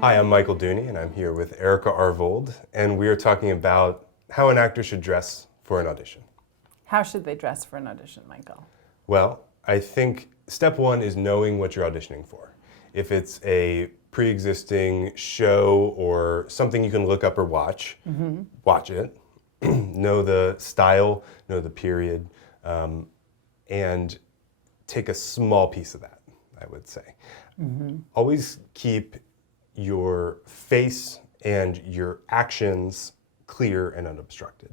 Hi, I'm Michael Duni, and I'm here with Erica Arvold, and we are talking about how an actor should dress for an audition. How should they dress for an audition, Michael? Well, I think step one is knowing what you're auditioning for. If it's a pre-existing show or something you can look up or watch, watch it. Know the style, know the period, and take a small piece of that, I would say. Always keep your face and your actions clear and unobstructed.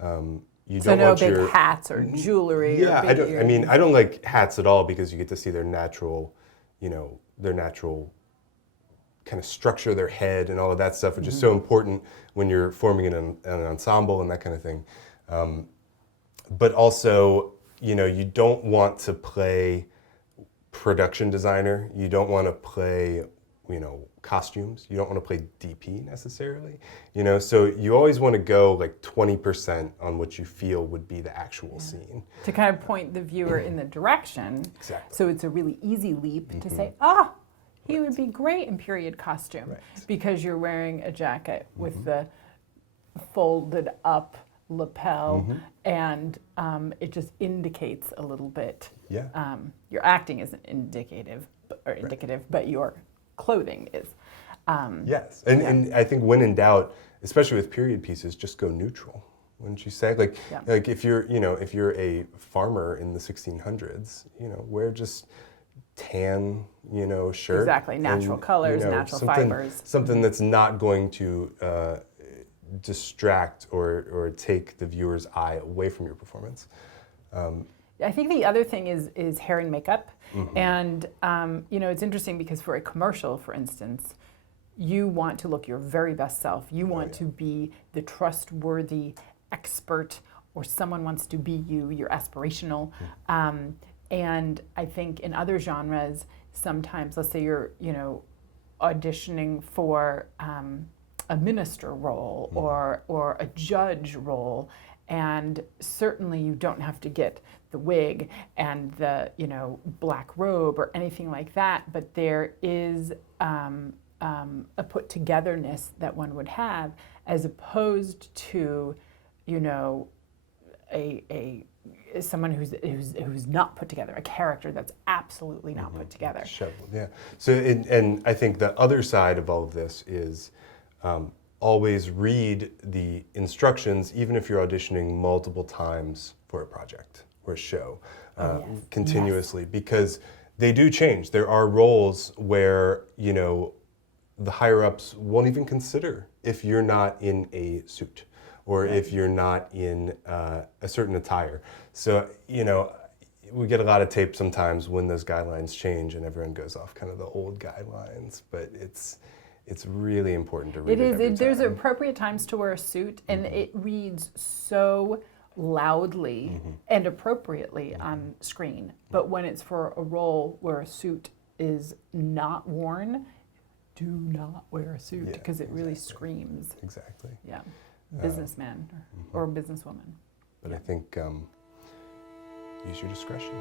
You So don't no want big your hats or jewelry. Yeah, or big I don't like hats at all because you get to see their natural, their natural kind of structure, their head and all of that stuff, which is so important when you're forming an ensemble and that kind of thing. But also, you don't want to play production designer. You don't want to play, costumes. You don't want to play DP necessarily. So you always want to go like 20% on what you feel would be the actual scene. To kind of point the viewer in the direction. Exactly. So it's a really easy leap to say, he would be great in period costume because you're wearing a jacket with the folded up lapel and it just indicates a little bit. Yeah. Your acting isn't indicative, but your clothing is. Yes, and I think when in doubt, especially with period pieces, just go neutral. Wouldn't you say? Like if you're a farmer in the 1600s, wear just tan, shirt. Exactly, natural colors, natural fibers. Something that's not going to distract or take the viewer's eye away from your performance. I think the other thing is hair and makeup. And, it's interesting because for a commercial, for instance, you want to look your very best self. You want to be the trustworthy expert, or someone wants to be you. You're aspirational. And I think in other genres, sometimes, let's say you're, auditioning for a minister role or a judge role, and certainly you don't have to get the wig and the black robe or anything like that, but there is a put togetherness that one would have, as opposed to someone who's not put together, a character that's absolutely not put together. Shoveled, yeah. So and I think the other side of all of this is always read the instructions, even if you're auditioning multiple times for a project or a show, continuously, because they do change. There are roles where, the higher-ups won't even consider if you're not in a suit or if you're not in a certain attire. So, we get a lot of tape sometimes when those guidelines change and everyone goes off kind of the old guidelines, but it's really important to read it every time. There's appropriate times to wear a suit, and it reads so loudly and appropriately on screen. But when it's for a role where a suit is not worn, do not wear a suit because it really screams. Exactly. Yeah, businessman or businesswoman. But I think use your discretion.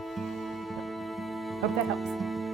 Hope that helps.